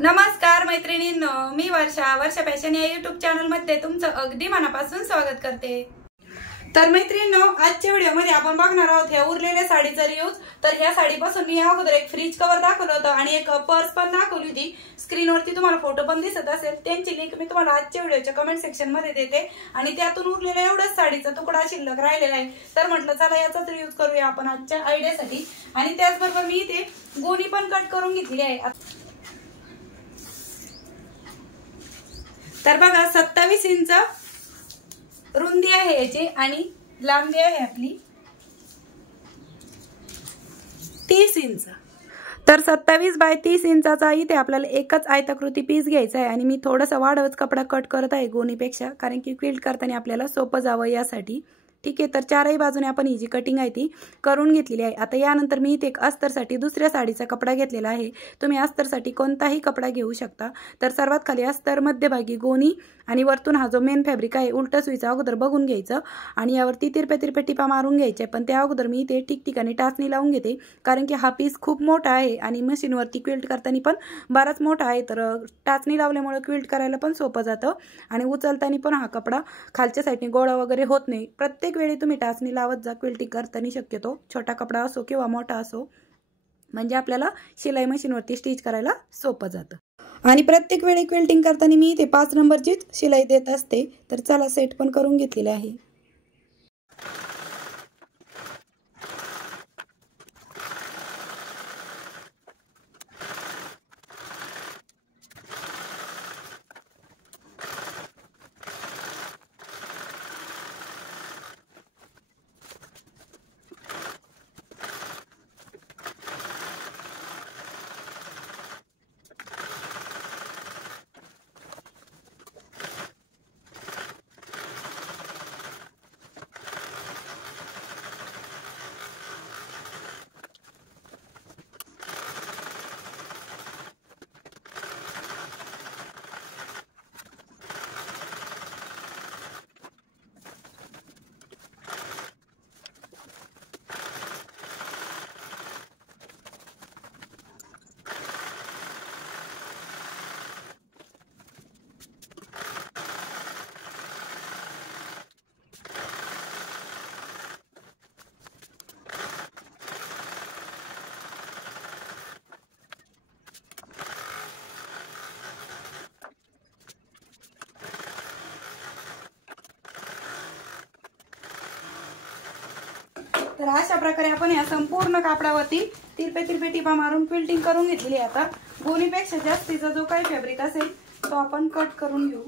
नमस्कार मैत्रिणींनो, मी वर्षा फॅशन या यूट्यूब चॅनल मध्ये तुमचं अगदी मनापासून स्वागत करते। तर मैत्रिणींनो, आजच्या व्हिडिओमध्ये आपण बघणार आहोत ह्या उरलेल्या साडीचा रिव्ह्यू। तर ह्या साडीपासून मी अगोदर एक फ्रीज कव्हर दाखवलं होतं आणि एक पर्स पण दाखवली होती। स्क्रीनवरती तुम्हाला फोटो पण दिसत असेल, त्यांची लिंक मी तुम्हाला आजच्या व्हिडिओच्या कमेंट सेक्शन मध्ये देते। आणि त्यातून उरलेला एवढाच साडीचा तुकडा शिल्लक राहिलेला आहे, तर म्हटलं चला याचाच रिव्ह्यू करूया आपण आजच्या आयडियासाठी। आणि त्याचबरोबर मी इथे गोणी पण कट करून घेतली आहे। तर बघा 27 इंच रुंदी आहे याची आणि लांबी आहे आपली 30 इंच। तर 27 बाय 30 इंचाचा इथे आपल्याला एकच आयताकृती पीस घ्यायचा आहे आणि मी थोडासा वाढवच कपडा कट करत आहे गोणीपेक्षा, कारण की क्विल्ट करताना आपल्याला सोपं जावं यासाठी। ठीक आहे, तर चारही बाजूने आपण ही जी कटिंग आहे ती करून घेतलेली आहे। आता यानंतर मी इथे एक अस्तरसाठी दुसऱ्या साडीचा कपडा घेतलेला आहे। तुम्ही अस्तरसाठी कोणताही कपडा घेऊ शकता। तर सर्वात खाली अस्तर, मध्यभागी गोणी आणि वरतून हा जो मेन फॅब्रिक आहे उलटा सुईचा अगोदर बघून घ्यायचं आणि यावरती तिरप्या टिपा मारून घ्यायच्या। पण त्या अगोदर मी इथे ठिकठिकाणी टाचणी लावून घेते, कारण की हा पीस खूप मोठा आहे आणि मशीनवरती क्विल्ट करताना पण बराच मोठा आहे। तर टाचणी लावल्यामुळे क्विल्ट करायला पण सोपं जातं आणि उचलताना पण हा कपडा खालच्या साईडने गोळा वगैरे होत नाही। प्रत्येक वेळी तुम्ही टाचणी लावत जा क्विल्टिंग करताना, शक्यतो छोटा कपडा असो किंवा मोठा असो, म्हणजे आपल्याला शिलाई मशीनवरती स्टिच करायला सोपं जातं। आणि प्रत्येक वेळी क्विल्टिंग करताना मी इथे 5 नंबरचीच शिलाई देत असते। तर चला सेट पण करून घेतलेले आहे। तर अशा प्रकारे आपण या संपूर्ण कापडावरती तिरपे टिपा मारून क्विल्टिंग करून घेतलेली आहे। आता गोणीपेक्षा जास्तीचा जो काही फॅब्रिक असेल तो आपण कट करून घेऊ।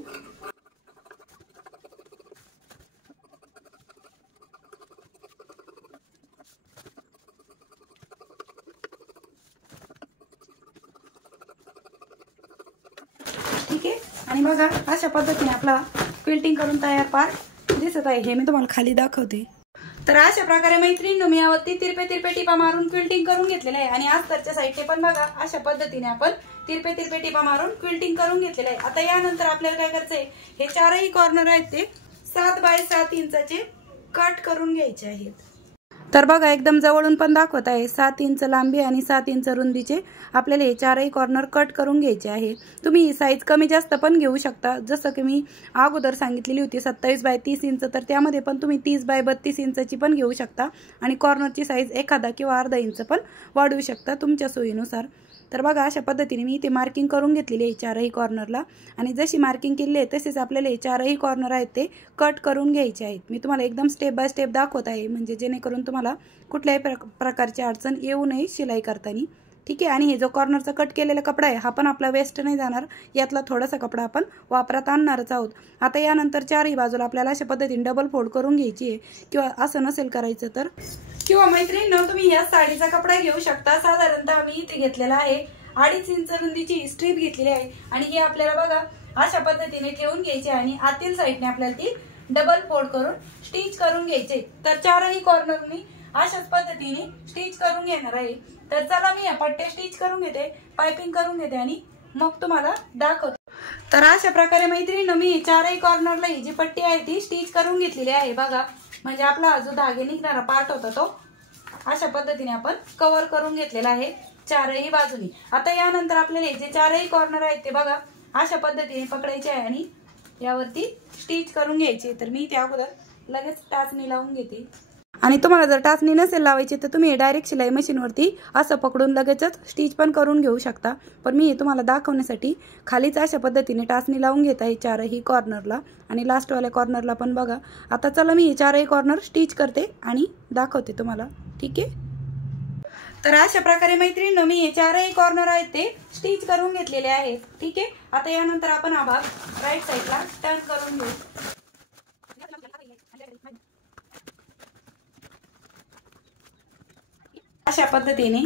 ठीक आहे, आणि बघा अशा पद्धतीने आपला क्विल्टिंग करून तयार पार्ट दिसत आहे। हे मी तुम्हाला खाली दाखवते। तर अशा प्रकारे मैत्रिणींनो, मी यावरती तिरपे टिपा मारून क्विल्टिंग करून घेतलेले आहे आणि अस्तरच्या साईडने पण बघा अशा पद्धतीने आपण तिरपे टिपा मारून क्विल्टिंग करून घेतलेले आहे। आता यानंतर आपल्याला काय करायचंय, हे चारही कॉर्नर आहेत ते 7 बाय 7 इंचाचे कट करून घ्यायचे आहेत। तर बघा एकदम जवळून पण दाखवत आहे, 7 इंच लांबी आणि 7 इंच रुंदीचे आपल्याला हे चारही कॉर्नर कट करून घ्यायचे आहे। तुम्ही ही साईज कमी जास्त पण घेऊ शकता, जसं की मी अगोदर सांगितलेली होती 27 बाय 30 इंच, तर त्यामध्ये पण तुम्ही 30 बाय 32 इंचाची पण घेऊ शकता आणि कॉर्नरची साईज एखादा किंवा अर्धा इंच पण वाढवू शकता तुमच्या सोयीनुसार। तर बघा अशा पद्धतीने मी इथे मार्किंग करून घेतलेली आहे चारही कॉर्नरला आणि जशी मार्किंग केली आहे तसेच आपल्याला हे चारही कॉर्नर आहेत ते कट करून घ्यायचे आहेत। मी तुम्हाला एकदम स्टेप बाय स्टेप दाखवत आहे, म्हणजे जेणेकरून तुम्हाला कुठल्याही प्रकारची अडचण येऊ नये शिलाई करताना। ठीक आहे, आणि हे जो कॉर्नरचा कट केलेला कपडा आहे हा पण आपला वेस्ट नाही जाणार, यातला थोडासा कपडा आपण वापरात आणणारच आहोत। आता यानंतर चारही बाजूला आपल्याला अशा पद्धतीने डबल फोल्ड करून घ्यायची आहे, किंवा असं नसेल करायचं तर किंवा मैत्रिणींनो तुम्ही या साडीचा कपडा घेऊ शकता। साधारणतः मी इथे घेतलेला आहे 2.5 इंच रुंदीची स्ट्रीप घेतलेली आहे आणि ही आपल्याला बघा अशा पद्धतीने ठेवून घ्यायची आणि आतील साईडने आपल्याला ती डबल फोल्ड करून स्टिच करून घ्यायचे। तर चारही कॉर्नर मी अशाच पद्धतीने स्टिच करून घेणार आहे। तर चला मी या पट्टे स्टिच करून घेते, पाइपिंग करून घेते आणि मग तुम्हाला दाखवते। तर अशा प्रकारे मैत्रिणींनो मी चारही कॉर्नरला ही जी पट्टी आहे ती स्टिच करून घेतलेली आहे बघा, म्हणजे आपला जो धागे निघणारा पार्ट होता तो अशा पद्धतीने आपण कव्हर करून घेतलेला आहे। चारही बाजूनी। आता यानंतर आपल्याला जे चारही कॉर्नर आहेत ते बघा अशा पद्धतीने पकडायचे आहे आणि यावरती स्टिच करून घ्यायचे। तर मी त्या अगोदर लगेच टाचणी लावून घेते। आणि तुम्हाला जर टाचणी नसेल लावायची तर तुम्ही डायरेक्ट शिलाई मशीनवरती असं पकडून लगेचच स्टिच पण करून घेऊ शकता। पण मी तुम्हाला दाखवण्यासाठी खालीच अशा पद्धतीने टाचणी लावून घेत आहे चारही कॉर्नरला आणि लास्टवाल्या कॉर्नरला पण बघा। आता चला मी हे चारही कॉर्नर स्टिच करते आणि दाखवते तुम्हाला, ठीक आहे। तर अशा प्रकारे मैत्रिणींनो मी हे चारही कॉर्नर आहेत ते स्टिच करून घेतलेले आहेत, ठीक आहे। आता यानंतर आपण हा भाग राईट साईडला टर्न करून घेऊ। अशा पद्धतीने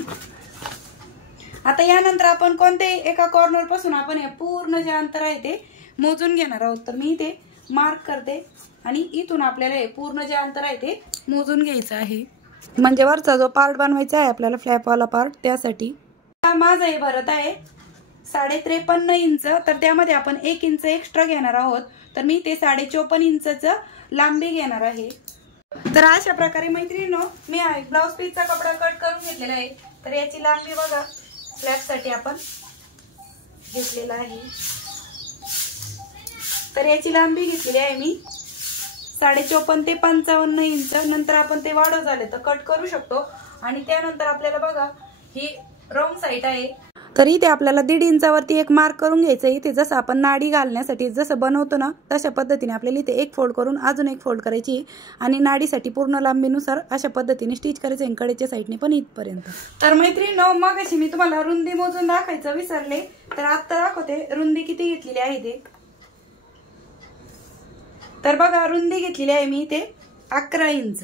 आता यानंतर आपण कोणत्याही एका कॉर्नर पासून आपण हे पूर्ण जे अंतर आहे ते मोजून घेणार आहोत। तर मी ते मार्क करते आणि इथून आपल्याला हे पूर्ण जे अंतर आहे ते मोजून घ्यायचं आहे, म्हणजे वरचा जो पार्ट बनवायचा आहे आपल्याला फ्लॅपवाला पार्ट त्यासाठी। माझं हे भरत आहे 53.5 इंच, तर त्यामध्ये आपण 1 इंच एक्स्ट्रा घेणार आहोत। तर मी ते 54.5 इंचचं लांबी घेणार आहे। तर अशा प्रकारे मैत्रिणींनो मी हा ब्लाउज पीसचा कपडा कट करून घेतलेला आहे। तर याची लांबी बघा फ्लॅपसाठी आपण घेतलेला आहे। तर याची लांबी घेतलेली आहे मी 54.5 ते 55 इंच। नंतर आपण ते वाढव झाले तर कट करू शकतो आणि त्यानंतर आपल्याला बघा ही रॉंग साइड आहे, तर इथे आपल्याला 1.5 इंचावरती एक मार्क करून घ्यायचं। इथे जसं आपण नाडी घालण्यासाठी जसं बनवतो ना तशा पद्धतीने आपल्याला इथे एक फोल्ड करून अजून एक फोल्ड करायची आणि नाडीसाठी पूर्ण लांबीनुसार अशा पद्धतीने स्टिच करायचं इंकडेच्या साईडने पण इथपर्यंत। तर मैत्रिणींनो मगाशी मी तुम्हाला रुंदी मोजून दाखवायचं विसरले, तर आता दाखवते रुंदी किती घेतलेली आहे ते। तर बघा रुंदी घेतलेली आहे मी इथे 11 इंच,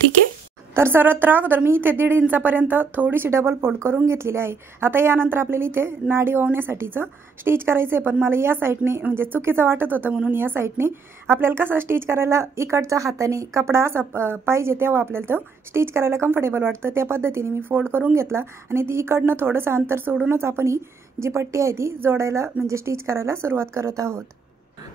ठीक आहे। तर सर्वात अगोदर मी इथे 1.5 इंचापर्यंत थोडीशी डबल फोल्ड करून घेतलेली आहे। आता यानंतर आपल्याला इथे नाडी वावण्यासाठीचं स्टिच करायचं आहे, पण मला या साईडने म्हणजे चुकीचं वाटत होतं म्हणून या साईडने आपल्याला कसं स्टिच करायला इकडच्या हाताने कपडा असा पाहिजे तेव्हा आपल्याला तो स्टिच करायला कम्फर्टेबल वाटतं, त्या पद्धतीने मी फोल्ड करून घेतला आणि ती इकडनं थोडंसं अंतर सोडूनच आपण ही जी पट्टी आहे ती जोडायला म्हणजे स्टिच करायला सुरुवात करत आहोत।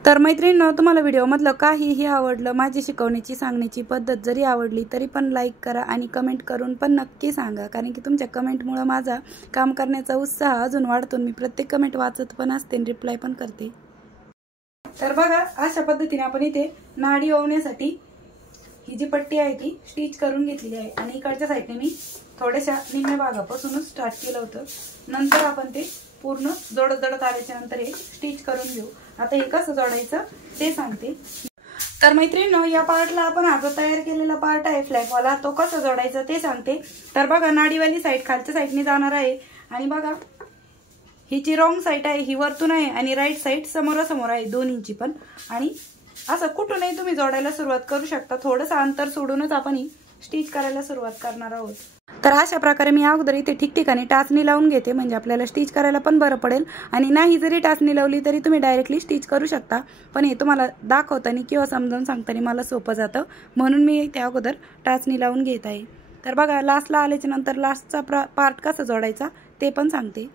तर मैत्रिणींनो तुम्हाला व्हिडिओमधलं काहीही आवडलं, माझी शिकवण्याची सांगण्याची पद्धत जरी आवडली तरी पण लाईक करा आणि कमेंट करून पण नक्की सांगा, कारण की तुमच्या कमेंटमुळे माझा काम करण्याचा उत्साह अजून वाढतो। मी प्रत्येक कमेंट वाचत पण असते आणि रिप्लाय पण करते। तर बघा अशा पद्धतीने आपण इथे नाडी ओवण्यासाठी ही जी पट्टी आहे ती स्टिच करून घेतलेली आहे आणि इकडच्या साईडने मी थोड्याशा निम्म्या भागापासूनच स्टार्ट केलं होतं। नंतर आपण ते पूर्ण जोडत आल्याच्या नंतर हे स्टिच करून घेऊ। आता हे कसं जोडायचं ते सांगते। तर मैत्रिणींनो या पार्टला आपण हा जो तयार केलेला पार्ट आहे फ्लॅपवाला तो कसं जोडायचं ते सांगते। तर बघा नाडीवाली साईड खालच्या साईडने जाणार आहे आणि बघा ही जी रॉंग साईड आहे ही वरतून आहे आणि राईट साईड समोरासमोर आहे 2 इंची पण, आणि असं कुठूनही तुम्ही जोडायला सुरुवात करू शकता। थोडंसं अंतर सोडूनच आपण ही स्टिच करायला सुरुवात करणार आहोत। तर अशा प्रकारे मी अगोदर इथे ठिकठिकाणी टाचणी लावून घेते, म्हणजे आपल्याला स्टिच करायला पण बरं पडेल आणि नाही जरी टाचणी लावली तरी तुम्ही डायरेक्टली स्टिच करू शकता, पण हे तुम्हाला दाखवताना किंवा समजावून सांगताना मला सोपं जातं म्हणून मी त्या अगोदर टाचणी लावून घेत आहे। तर बघा लास्टला आल्याच्या नंतर लास्टचा पार्ट कसा जोडायचा ते पण सांगते।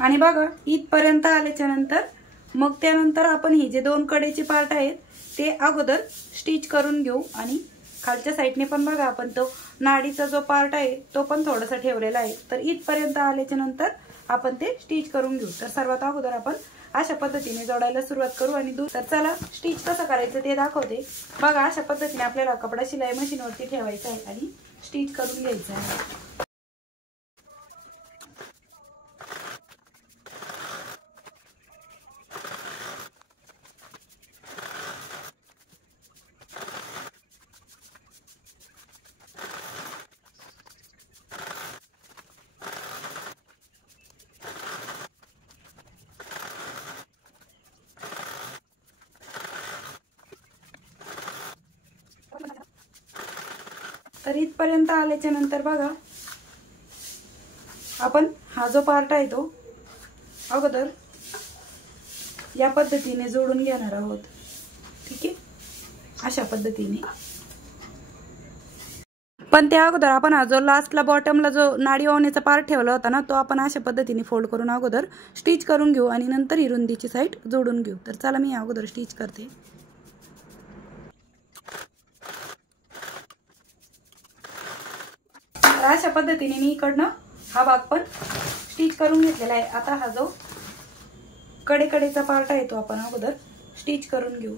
आणि बघा इथपर्यंत आल्याच्या नंतर मग त्यानंतर आपण ही जे 2 कडेचे पार्ट आहेत ते अगोदर स्टिच करून घेऊ आणि खालच्या साईडने पण बघा आपण तो नाडीचा जो पार्ट आहे तो पण थोडासा ठेवलेला आहे। तर इथपर्यंत आल्याच्या नंतर आपण ते स्टिच करून घेऊ। तर सर्वात अगोदर आपण अशा पद्धतीने जोडायला सुरुवात करू आणि तर चला स्टिच कसं करायचं ते दाखवते। बघा अशा पद्धतीने आपल्याला कपडा शिलाई मशीनवरती ठेवायचा आहे आणि स्टिच करून घ्यायचं आहे। तर इथपर्यंत आल्याच्या नंतर बघा आपण हा जो पार्ट आहे तो अगोदर या पद्धतीने जोडून घेणार आहोत, ठीक आहे, अशा पद्धतीने। पण त्या अगोदर आपण हा जो लास्टला बॉटमला जो नाडी ओवण्याचा पार्ट ठेवला होता ना तो आपण अशा पद्धतीने फोल्ड करून अगोदर स्टिच करून घेऊ आणि नंतर ही रुंदीची साईड जोडून घेऊ। तर चला मी अगोदर स्टिच करते। तर अशा पद्धतीने मी इकडनं हा भाग पण स्टिच करून घेतलेला आहे। आता हा जो कडेचा पार्ट आहे तो आपण अगोदर स्टिच करून घेऊ।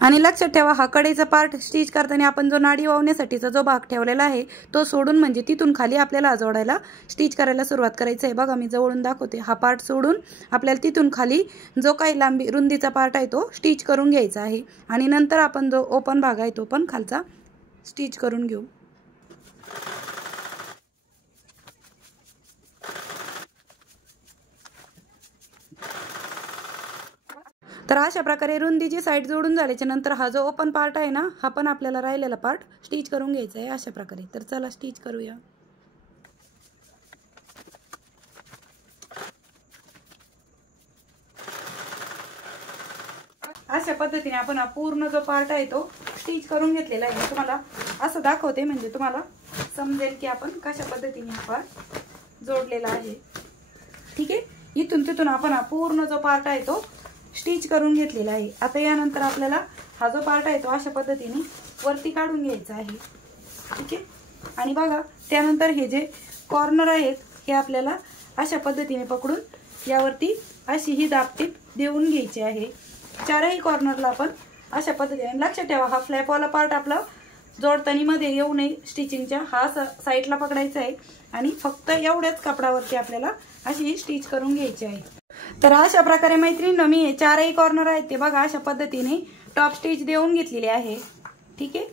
आणि लक्षात ठेवा, हा कडेचा पार्ट स्टिच करताना आपण जो नाडी वावण्यासाठीचा जो भाग ठेवलेला आहे तो सोडून, म्हणजे तिथून खाली आपल्याला जोडायला स्टिच करायला सुरुवात करायचं आहे। बघा मी जवळून दाखवते, हा पार्ट सोडून आपल्याला तिथून खाली जो काही लांबी रुंदीचा पार्ट आहे तो स्टिच करून घ्यायचा आहे आणि नंतर आपण जो ओपन भाग आहे तो पण खालचा स्टिच करून घेऊ। तर अशा प्रकारे रुंदीची साईड जोडून झाल्याच्या नंतर हा जो ओपन पार्ट आहे ना, हा पण आपल्याला राहिलेला पार्ट स्टिच करून घ्यायचा आहे अशा प्रकारे। तर चला स्टिच करूया। अशा पद्धतीने आपण हा पूर्ण जो पार्ट आहे तो स्टिच करून घेतलेला आहे। तुम्हाला असं दाखवते म्हणजे तुम्हाला समजेल की आपण कशा पद्धतीने हा पार्ट जोडलेला आहे। ठीक आहे, इथून तिथून आपण हा पूर्ण जो पार्ट आहे तो स्टिच करून घेतलेला आहे। आता यानंतर आपल्याला हा जो पार्ट आहे तो अशा पद्धतीने वरती काढून घ्यायचा आहे। ठीक आहे, आणि बघा त्यानंतर हे जे कॉर्नर आहेत हे आपल्याला अशा पद्धतीने पकडून यावरती अशी ही दाबटीप देऊन घ्यायची आहे। चारही कॉर्नरला आपण अशा पद्धतीने, लक्षात ठेवा हा फ्लॅपवाला पार्ट आपला जोडतानी मध्ये येऊ नये, स्टिचिंगच्या हा साईडला पकडायचा आहे आणि फक्त एवढ्याच कपडावरती आपल्याला अशी ही स्टिच करून घ्यायची आहे। तर अशा प्रकारे मैत्रिणींनो मी हे चारही कॉर्नर आहेत ते बघा अशा पद्धतीने टॉप स्टिच देऊन घेतलेली आहे। ठीक आहे,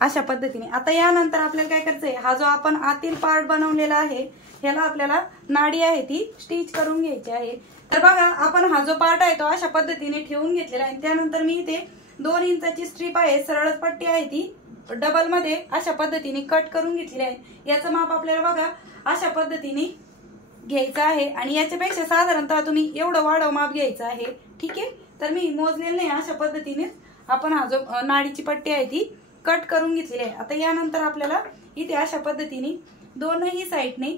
अशा पद्धतीने। आता यानंतर आपल्याला काय करायचं आहे, हा जो आपण आतील पार्ट बनवलेला आहे ह्याला आपल्याला नाडी आहे ती स्टिच करून घ्यायची आहे। तर बघा आपण हा जो पार्ट आहे तो अशा पद्धतीने ठेवून घेतलेला आहे। त्यानंतर मी इथे 2 इंचाची स्ट्रीप आहे, सरळ पट्टी आहे ती डबल मध्ये अशा पद्धतीने कट करून घेतलेली आहे। याचं माप आपल्याला बघा अशा पद्धतीने घ्यायचं आहे आणि याच्यापेक्षा साधारणतः तुम्ही एवढं वाढव माप घ्यायचं आहे। ठीक आहे, तर मी मोजलेलं नाही, अशा पद्धतीने आपण हा जो नाडीची पट्टी आहे ती कट करून घेतलेली आहे। आता यानंतर आपल्याला इथे अशा पद्धतीने दोनही साईडने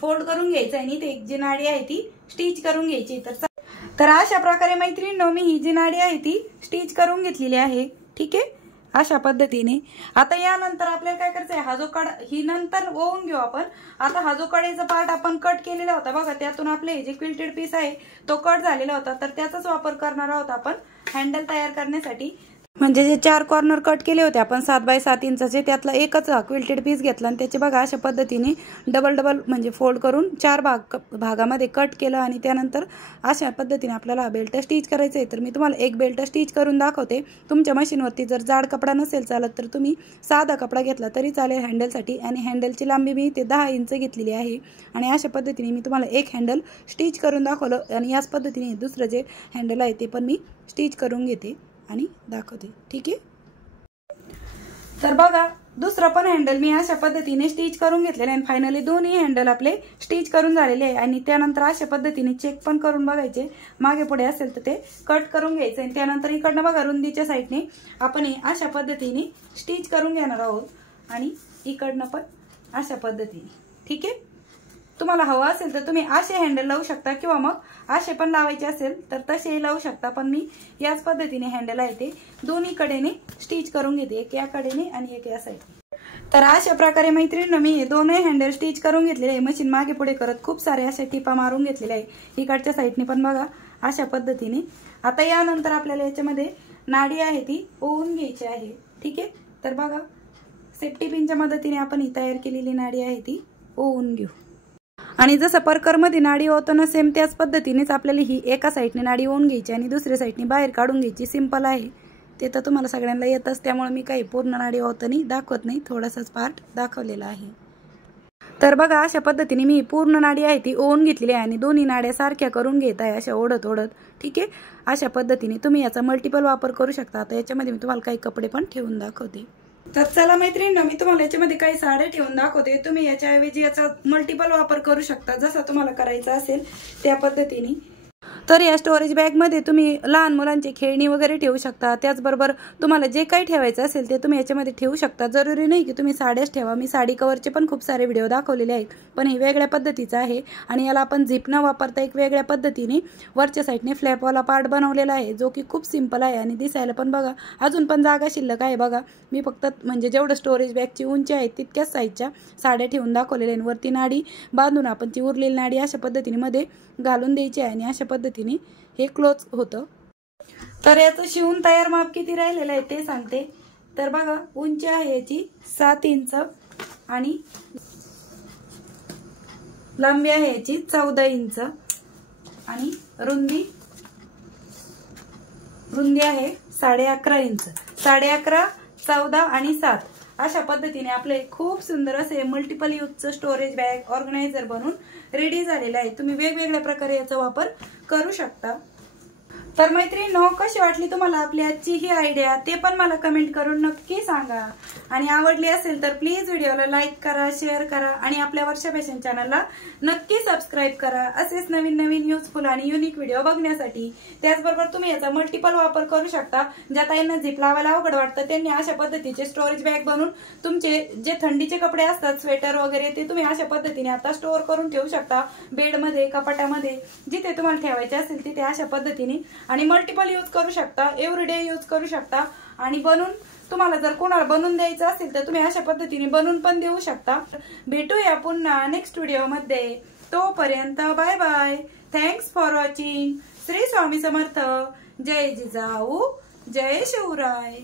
फोल्ड करून घ्यायचं आहे आणि इथे एक जी नाडी आहे ती स्टिच करून घ्यायची। तर अशा प्रकारे मैत्रिणींनो मी ही जी नाडी आहे ती स्टिच करून घेतलेली आहे। ठीक आहे, अशा पद्धतीने। आता यानंतर आपल्याला काय करायचं आहे, हा जो कड ही नंतर ओवून घेऊ आपण। आता हा जो कडेचा पार्ट आपण कट केलेला होता बघा, त्यातून आपले जे क्विल्टेड पीस आहे तो कट झालेला होता, तर त्याचाच वापर करणार आहोत आपण हँडल तयार करण्यासाठी। म्हणजे जे 4 कॉर्नर कट केले होते आपण 7 बाय 7 इंचाचे, त्यातला एकच क्विल्टेड पीस घेतला आणि त्याचे बघा अशा पद्धतीने डबल म्हणजे फोल्ड करून 4 भागामध्ये कट केलं आणि त्यानंतर अशा पद्धतीने आपल्याला बेल्ट स्टिच करायचं आहे। तर मी तुम्हाला एक बेल्ट स्टिच करून दाखवते। तुमच्या मशीनवरती जर जाड कपडा नसेल चालत तर तुम्ही साधा कपडा घेतला तरी चालेल हँडलसाठी। आणि हँडलची लांबी मी इथे 10 इंच घेतलेली आहे आणि अशा पद्धतीने मी तुम्हाला एक हँडल स्टिच करून दाखवलं आणि याच पद्धतीने दुसरं जे हँडल आहे ते पण मी स्टिच करून घेते आणि दाखवते। ठीक आहे, तर बघा दुसरं पण हँडल मी अशा पद्धतीने स्टिच करून घेतलेले आहे। फायनली दोन्ही हँडल आपले स्टिच करून झालेले आहे आणि त्यानंतर अशा पद्धतीने चेक पण करून बघायचे, मागे पुढे असेल तर ते कट करून घ्यायचं आणि त्यानंतर इकडनं बघा रुंदीच्या साईडने आपण अशा पद्धतीने स्टिच करून घेणार आहोत आणि इकडनं पण अशा पद्धतीने। ठीक आहे, तुम्हाला हवं असेल तर तुम्ही असे हँडल लावू शकता किंवा मग असे पण लावायचे असेल तर तसेही लावू शकता, पण मी याच पद्धतीने हँडल आहे ते दोन्ही कडेने स्टिच करून घेते, एक या कडेने आणि एक या साईडने। तर अशा प्रकारे मैत्रिणींनो मी हे दोन्ही हँडल स्टिच करून घेतलेले आहे। मशीन मागे पुढे करत खूप सारे अशा टिपा मारून घेतलेल्या आहे इकडच्या साईडने पण बघा अशा पद्धतीने। आता यानंतर आपल्याला याच्यामध्ये नाडी आहे ती ओवून घ्यायची आहे। ठीक आहे, तर बघा सेफ्टी पिनच्या मदतीने आपण ही तयार केलेली नाडी आहे ती ओवून घेऊ आणि जसं परकरमध्ये नाडी ओवताना सेम त्याच पद्धतीनेच आपल्याला ही एका साईडने नाडी ओवून घ्यायची आणि दुसऱ्या साईडने बाहेर काढून घ्यायची। सिंपल आहे, ते तर तुम्हाला सगळ्यांना येतच, त्यामुळे मी काही पूर्ण नाडी ओवताना दाखवत नाही, थोडासाच पार्ट दाखवलेला आहे। तर बघा अशा पद्धतीने मी पूर्ण नाडी आहे ती ओवून घेतलेली आहे आणि दोन्ही नाड्या सारख्या करून घेत आहे अशा ओढत ओढत। ठीक आहे, अशा पद्धतीने तुम्ही याचा मल्टिपल वापर करू शकता। आता याच्यामध्ये मी तुम्हाला काही कपडे पण ठेवून दाखवते। तर चला मैत्रिणींनो मी तुम्हाला याच्यामध्ये काही साड्या ठेवून दाखवते, तुम्ही याच्याऐवजी याचा मल्टिपल वापर करू शकता जसा तुम्हाला करायचा असेल त्या पद्धतीने। तर या स्टोरेज बॅगमध्ये तुम्ही लहान मुलांची खेळणी वगैरे ठेवू शकता, त्याचबरोबर तुम्हाला जे काही ठेवायचं असेल ते तुम्ही याच्यामध्ये ठेवू शकता. जरुरी नाही की तुम्ही साड्याच ठेवा, मी साडी कवरचे पण खूप सारे व्हिडिओ दाखवलेले आहेत, पण हे वेगळ्या पद्धतीचं आहे. आणि याला आपण झिप न वापरता एक वेगळ्या पद्धतीने वरच्या साईडने फ्लॅपवाला पार्ट बनवलेला आहे, जो की खूप सिंपल आहे आणि दिसायला पण बघा अजून पण जागा शिल्लक आहे. बघा मी फक्त म्हणजे जेवढं स्टोरेज बॅगची उंची आहे तितक्याच साईजच्या साड्या ठेवून दाखवलेल्या आहे. वरती नाडी बांधून आपण ती उरलेली नाडी अशा पद्धतीने मध्ये घालून द्यायची आहे आणि अशा पद्धतीने हे क्लोज होतं. तर याचं शिवून तयार माप किती राहिलेलं आहे ते सांगते. तर बघा उंची आहे याची 7 इंच आणि लांबी आहे याची 14 इंच आणि रुंदी आहे 11.5 इंच. 11.5, 14 आणि 7 अशा पद्धतीने आपले खूप सुंदर असे मल्टिपल यूजचं स्टोरेज बॅग ऑर्गनायझर बनून रेडी झालेलं आहे. तुम्ही वेगवेगळ्या प्रकारे याचा वापर करू शकता. तर मैत्रिणींनो, कशी वाटली तुम्हाला आपली आजची ही आयडिया ते पण मला कमेंट करून नक्की सांगा. आणि आवडली असेल तर प्लीज व्हिडिओला लाईक करा, शेअर करा आणि आपल्या वर्षा फॅशन चॅनलला नक्की सबस्क्राईब करा असेच नवीन नवीन युजफुल आणि युनिक व्हिडिओ बघण्यासाठी. त्याचबरोबर तुम्ही याचा मल्टिपल वापर करू शकता. ज्या ताईंना झिप लावायला अवघड वाटतं त्यांनी अशा पद्धतीचे स्टोरेज बॅग बनवून तुमचे जे थंडीचे कपडे असतात, स्वेटर वगैरे, ते तुम्ही अशा पद्धतीने आता स्टोअर करून ठेवू शकता. बेडमध्ये, कपाटामध्ये, जिथे तुम्हाला ठेवायचे असेल तिथे अशा पद्धतीने. आणि मल्टिपल यूज करू शकता, एव्हरीडे यूज करू शकता. आणि बनवून तुम्हाला जर कोणाला बनवून द्यायचं असेल तर तुम्ही अशा पद्धतीने बनवून पण देऊ शकता. भेटूया पुन्हा नेक्स्ट व्हिडिओमध्ये. तोपर्यंत bye bye. Thanks for watching. Shri Swami Samarth. जय जिजाऊ, जय शिवराय.